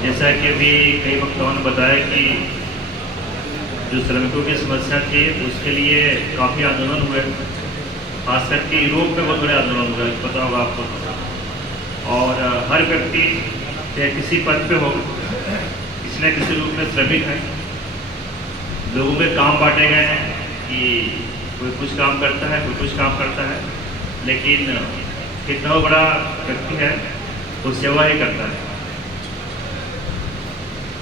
और जैसा कि अभी कई वक्ताओं ने बताया कि जो श्रमिकों की समस्या थी उसके लिए काफ़ी आंदोलन हुए, खास करके यूरोप में बहुत बड़े आंदोलन हुए, पता होगा आपको। और हर व्यक्ति चाहे किसी पद पे हो, किसी न किसी रूप में श्रमिक है। लोगों के काम बांटे गए हैं कि कोई कुछ काम करता है, कोई कुछ काम करता है, लेकिन कितना बड़ा व्यक्ति है वो सेवा ही करता है।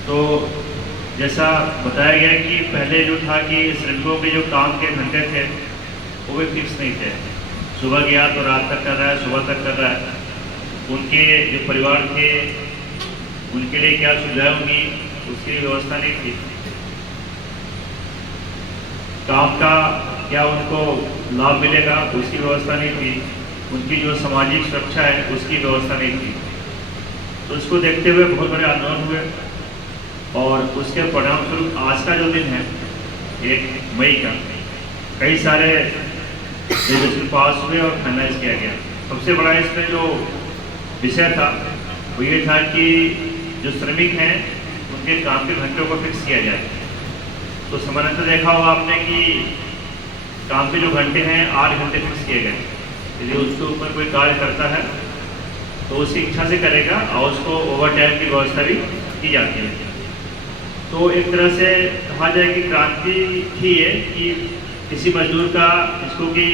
तो जैसा बताया गया कि पहले जो था कि श्रमिकों के जो काम के घंटे थे वो भी फिक्स नहीं थे, सुबह गया तो रात तक कर रहा है, सुबह तक कर रहा है। उनके जो परिवार थे उनके लिए क्या सुविधाएं होंगी उसकी व्यवस्था नहीं थी, काम का क्या उनको लाभ मिलेगा उसकी व्यवस्था नहीं थी, उनकी जो सामाजिक सुरक्षा है उसकी व्यवस्था नहीं थी। तो उसको देखते हुए बहुत बड़े आंदोलन हुए और उसके परिणाम स्वरूप आज का जो दिन है 1 मई का, कई सारे रेजोल्यूशन पास हुए और फाइनलाइज किया गया। सबसे बड़ा इसमें जो विषय था वो ये था कि जो श्रमिक हैं उनके काम के घंटों को फिक्स किया जाए। तो सामान्यतः देखा होगा आपने कि काम के जो घंटे हैं 8 घंटे फिक्स किए गए। यदि उसके ऊपर कोई कार्य करता है तो उसकी इच्छा से करेगा और उसको ओवर टाइम की व्यवस्था भी की जाती है। तो एक तरह से कहा जाए कि क्रांति थी ये कि किसी मजदूर का, जिसको कि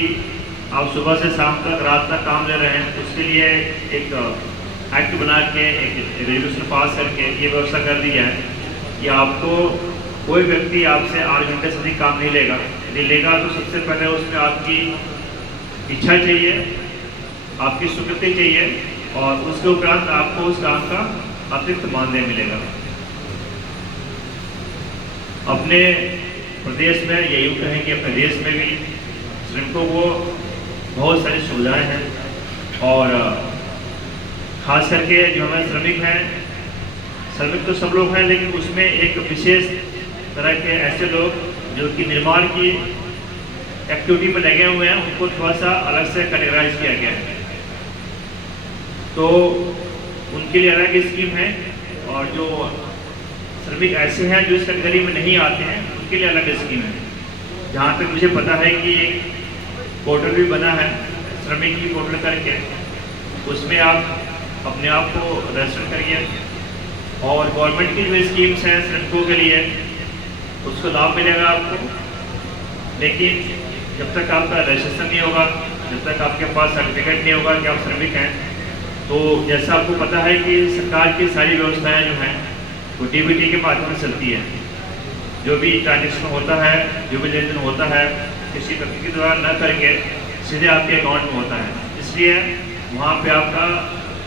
आप सुबह से शाम तक रात तक काम ले रहे हैं, उसके लिए एक एक्ट बना के, एक रेजोल्यूशन पास करके ये व्यवस्था कर दी जाए कि आपको कोई व्यक्ति आपसे 8 घंटे से अधिक काम नहीं लेगा। यदि लेगा तो सबसे पहले उसमें आपकी इच्छा चाहिए, आपकी स्वीकृति चाहिए और उसके उपरांत आपको उस काम का अतिरिक्त मानदेय मिलेगा। अपने प्रदेश में ये यूँ कहें कि अपने देश में भी श्रमिकों को बहुत सारी सुविधाएं हैं और खास करके जो हमारे श्रमिक हैं, श्रमिक तो सब लोग हैं, लेकिन उसमें एक विशेष तरह के ऐसे लोग जो कि निर्माण की एक्टिविटी में लगे हुए हैं, उनको थोड़ा सा अलग से कैटेगराइज किया गया है। तो उनके लिए अलग स्कीम है और जो श्रमिक ऐसे हैं जो इस कैटेगरी में नहीं आते हैं उनके लिए अलग स्कीम है। जहाँ तक मुझे पता है कि एक पोर्टल भी बना है श्रमिक की पोर्टल करके, उसमें आप अपने आप को रजिस्टर करिए और गवर्नमेंट की जो स्कीम्स हैं श्रमिकों के लिए उसको लाभ मिलेगा आपको। लेकिन जब तक आपका रजिस्ट्रेशन नहीं होगा, जब तक आपके पास सर्टिफिकेट नहीं होगा कि आप श्रमिक हैं, तो जैसा आपको पता है कि सरकार की सारी व्यवस्थाएं जो हैं वो डीबीटी के माध्यम से चलती है। जो भी ट्रांजेक्शन होता है, जो भी लेन देन होता है, किसी व्यक्ति के द्वारा न करके सीधे आपके अकाउंट में होता है। इसलिए वहाँ पे आपका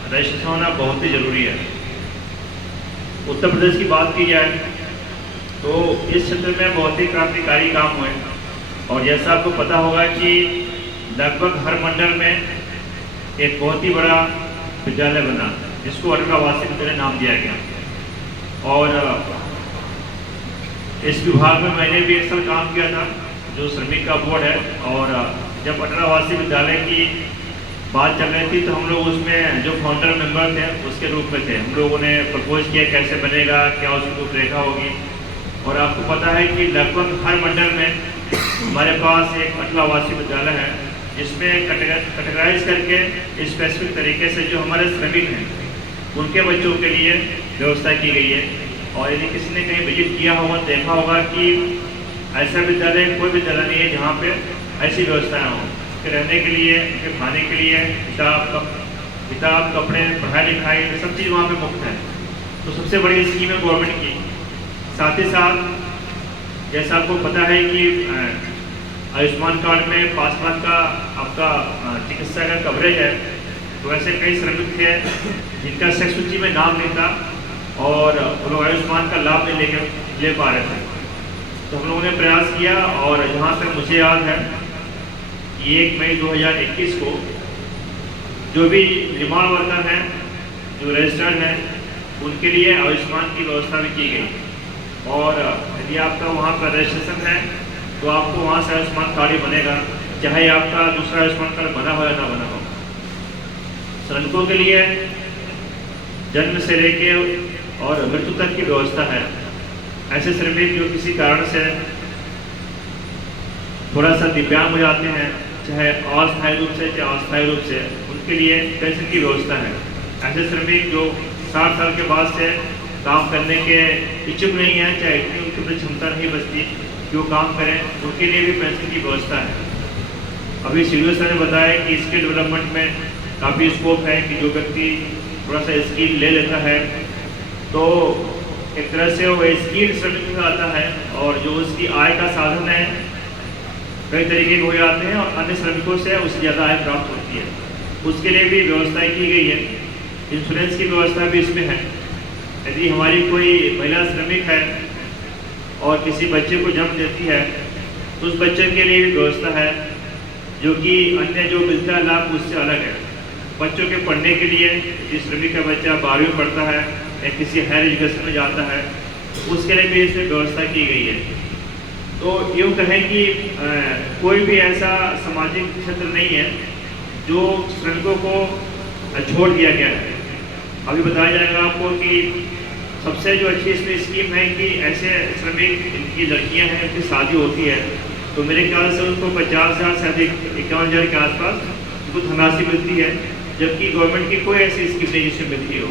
रजिस्ट्रेशन होना बहुत ही ज़रूरी है। उत्तर प्रदेश की बात की जाए तो इस क्षेत्र में बहुत ही क्रांतिकारी काम हुए और जैसा आपको पता होगा कि लगभग हर मंडल में एक बहुत ही बड़ा विद्यालय बना जिसको अटल आवासीय विद्यालय नाम दिया गया। और इस विभाग में मैंने भी 1 साल काम किया था जो श्रमिक का बोर्ड है। और जब अटल आवासीय विद्यालय की बात चल रही थी तो हम लोग उसमें जो फाउंडर मेंबर थे उसके रूप में थे। हम लोगों ने प्रपोज किया कैसे बनेगा, क्या उसकी रूपरेखा होगी। और आपको पता है कि लगभग हर मंडल में हमारे पास एक अटल आवासीय विद्यालय है जिसमें कैटेगराइज करके स्पेसिफिक तरीके से जो हमारे श्रमिक हैं उनके बच्चों के लिए व्यवस्था की गई है। और यदि किसी ने कहीं विजिट किया होगा, देखा होगा कि ऐसा विद्यालय कोई विद्यालय नहीं है जहाँ पे ऐसी व्यवस्थाएं हों कि रहने के लिए, उनके खाने के लिए, किताब, कपड़े, पढ़ाई लिखाई, सब चीज़ वहाँ पे मुफ्त है। तो सबसे बड़ी स्कीम है गवर्नमेंट की। साथ ही साथ जैसा आपको पता है कि आयुष्मान कार्ड में 5 लाख का आपका चिकित्सा का कवरेज है। तो ऐसे कई श्रमिक थे जिनका सेक्स सूची में नाम नहीं था और वो लोग आयुष्मान का लाभ नहीं ले पा रहे थे। तो हम लोगों ने प्रयास किया और जहाँ तक मुझे याद है कि 1 मई 2021 को जो भी निर्माण वर्कर हैं, जो रजिस्टर्ड हैं, उनके लिए आयुष्मान की व्यवस्था भी की गई। और यदि आपका वहाँ पर रजिस्ट्रेशन है तो आपको वहाँ से आयुष्मान कार्ड ही बनेगा, चाहे आपका दूसरा आयुष्मान कार्ड बना हो या ना बना हो। श्रमिकों के लिए जन्म से लेके और मृत्यु तक की व्यवस्था है। ऐसे श्रमिक जो किसी कारण से थोड़ा सा दिव्यांग हो जाते हैं, चाहे अस्थायी रूप से चाहे अस्थायी रूप से, उनके लिए पेंशन की व्यवस्था है। ऐसे श्रमिक जो 60 साल के बाद से काम करने के इच्छुक नहीं है, चाहे इतनी उनके अंदर क्षमता नहीं बचती जो काम करें, उनके लिए भी पेंशन की व्यवस्था है। अभी सीडीओ सर ने बताया कि स्किल डेवलपमेंट में काफ़ी स्कोप है कि जो व्यक्ति थोड़ा सा स्किल ले लेता है तो एक तरह से वो स्किल श्रमिक में आता है, और जो उसकी आय का साधन है कई तरीके के हो जाते हैं और अन्य श्रमिकों से उससे ज़्यादा आय प्राप्त होती है। उसके लिए भी व्यवस्थाएं की गई है। इंश्योरेंस की व्यवस्था भी इसमें है। यदि हमारी कोई महिला श्रमिक है और किसी बच्चे को जन्म देती है तो उस बच्चे के लिए भी व्यवस्था है, जो कि अन्य जो मिलता है लाभ उससे अलग है। बच्चों के पढ़ने के लिए जिस श्रमिक का बच्चा 12वीं पढ़ता है या किसी हायर एजुकेशन में जाता है, उसके लिए भी इसमें व्यवस्था की गई है। तो यूँ कहें कि कोई भी ऐसा सामाजिक क्षेत्र नहीं है जो श्रमिकों को छोड़ दिया गया है। अभी बताया जाएगा आपको कि सबसे जो अच्छी इसमें स्कीम है कि ऐसे श्रमिक जिनकी लड़कियां हैं, उनकी शादी होती है तो मेरे ख्याल से उनको 50,000 से अधिक 51,000 के आसपास उनको धनराशि मिलती है, जबकि गवर्नमेंट की कोई ऐसी स्कीम नहीं जिसमें मिलती हो।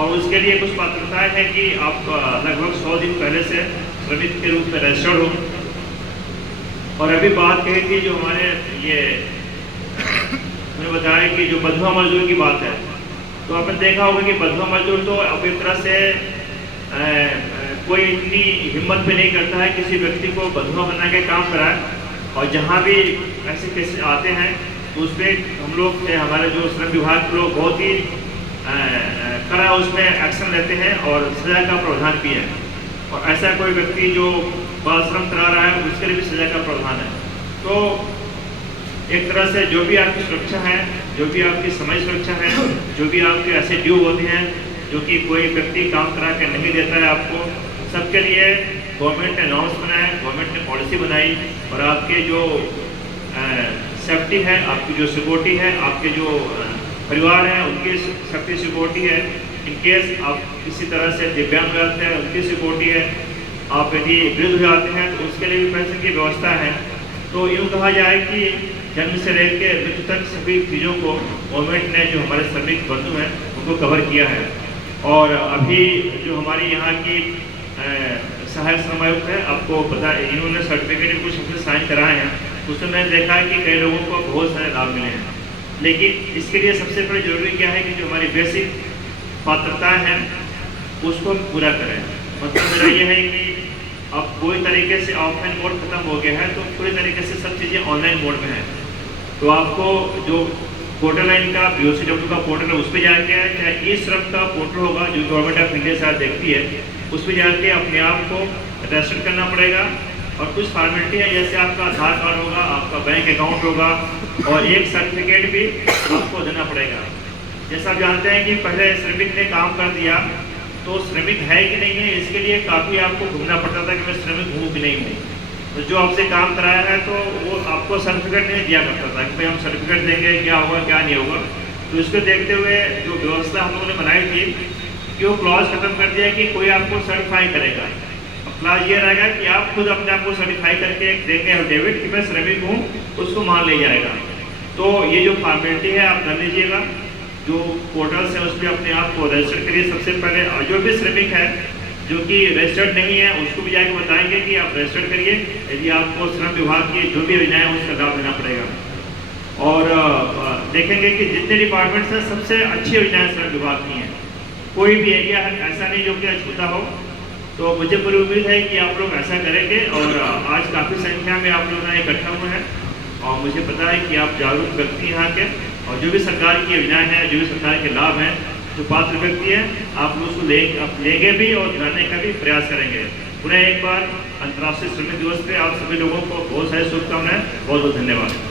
और उसके लिए कुछ पात्रताएं हैं कि आप लगभग 100 दिन पहले से श्रमिक के रूप में रजिस्टर्ड हो। और अभी बात कही थी जो हमारे ये मैंने बताया कि जो बंधुआ मजदूर की बात है, तो आपने देखा होगा कि बंधुआ मजदूर तो अब एक तरह से कोई इतनी हिम्मत भी नहीं करता है किसी व्यक्ति को बंधुआ बना के काम कराए। और जहाँ भी ऐसे केस आते हैं तो उस पर हम लोग हमारे जो श्रम विभाग के लोग बहुत ही कड़ा उसमें एक्शन लेते हैं और सजा का प्रावधान भी है। और ऐसा कोई व्यक्ति जो बाल श्रम करा रहा है उसके लिए भी सजा का प्रावधान है। तो एक तरह से जो भी आपकी सुरक्षा है, जो भी आपकी समाज सुरक्षा है, जो भी आपके ऐसे ड्यू होते हैं जो कि कोई व्यक्ति काम करा के नहीं देता है आपको, सबके लिए गवर्नमेंट ने नॉर्म्स बनाए, गवर्नमेंट ने पॉलिसी बनाई। और आपके जो सेफ्टी है, आपकी जो सिक्योरिटी है, आपके जो परिवार हैं उनकी सेफ्टी सिक्योरिटी है। इन केस आप किसी तरह से दिव्यांग हो जाते हैं उनकी सिक्योरिटी है। आप यदि वृद्ध हो जाते हैं तो उसके लिए भी पेंशन की व्यवस्था है। तो यूँ कहा जाए कि जन्म से लेकर मृत्यु तक सभी चीज़ों को गवर्नमेंट ने जो हमारे श्रमिक बंधु हैं उनको कवर किया है। और अभी जो हमारी यहाँ की सहायक श्रम आयुक्त है, आपको पता है इन्होंने सर्टिफिकेट कुछ हमसे साइन कराए हैं, उसमें मैंने देखा है कि कई लोगों को बहुत सारे लाभ मिले हैं। लेकिन इसके लिए सबसे पहले जरूरी क्या है कि जो हमारी बेसिक पात्रताएं हैं उसको हम पूरा करें। मतलब मेरा ये है कि अब पूरी तरीके से ऑफलाइन मोड खत्म हो गया है तो पूरी तरीके से सब चीज़ें ऑनलाइन मोड में है। तो आपको जो पोर्टल है इनका BOCW का पोर्टल है उस पर जाके, चाहे ई-श्रम का पोर्टल होगा जो गवर्नमेंट ऑफ इंडिया से देखती है, उस पर जाके अपने आप को रजिस्टर करना पड़ेगा। और कुछ फॉर्मेलिटी है, जैसे आपका आधार कार्ड होगा, आपका बैंक अकाउंट होगा और एक सर्टिफिकेट भी आपको देना पड़ेगा। जैसा आप जानते हैं कि पहले श्रमिक ने काम कर दिया तो श्रमिक है कि नहीं है इसके लिए काफ़ी आपको घूमना पड़ता था कि मैं श्रमिक हूँ कि नहीं हूँ। तो जो आपसे काम कराया है तो वो आपको सर्टिफिकेट नहीं दिया करता था कि भाई हम सर्टिफिकेट देंगे, क्या होगा क्या नहीं होगा। तो इसको देखते हुए जो व्यवस्था हम लोगों ने बनाई थी कि वो क्लॉज खत्म कर दिया कि कोई आपको सर्टिफाई करेगा। अब क्लॉज ये रहेगा कि आप खुद अपने आप को सर्टिफाई करके देंगे डेविड कि मैं श्रमिक हूँ, उसको मान ले जाएगा। तो ये जो फॉर्मेलिटी है आप कर लीजिएगा। जो पोर्टल्स है उस पर अपने आप को रजिस्टर करिए सबसे पहले। और जो भी श्रमिक है जो कि रजिस्टर्ड नहीं है उसको भी जाके बताएंगे कि आप रजिस्टर करिए, यदि आपको श्रम विभाग की जो भी योजनाएं हैं उसका लाभ देना पड़ेगा। और देखेंगे कि जितने डिपार्टमेंट्स हैं सबसे अच्छी योजनाएं श्रम विभाग की हैं। कोई भी एरिया है ऐसा नहीं जो कि अछूता हो। तो मुझे पूरी उम्मीद है कि आप लोग ऐसा करेंगे। और आज काफ़ी संख्या में आप लोग इकट्ठा हुए हैं और मुझे पता है कि आप जागरूक व्यक्ति यहाँ के, और जो भी सरकार की योजनाएं हैं, जो भी सरकार के लाभ हैं, जो पात्र व्यक्ति हैं, आप लोग उसको लेंगे भी और जानने का भी प्रयास करेंगे। पुनः एक बार अंतर्राष्ट्रीय श्रमिक दिवस पे आप सभी लोगों को बहुत सारी शुभकामनाएं, बहुत बहुत धन्यवाद।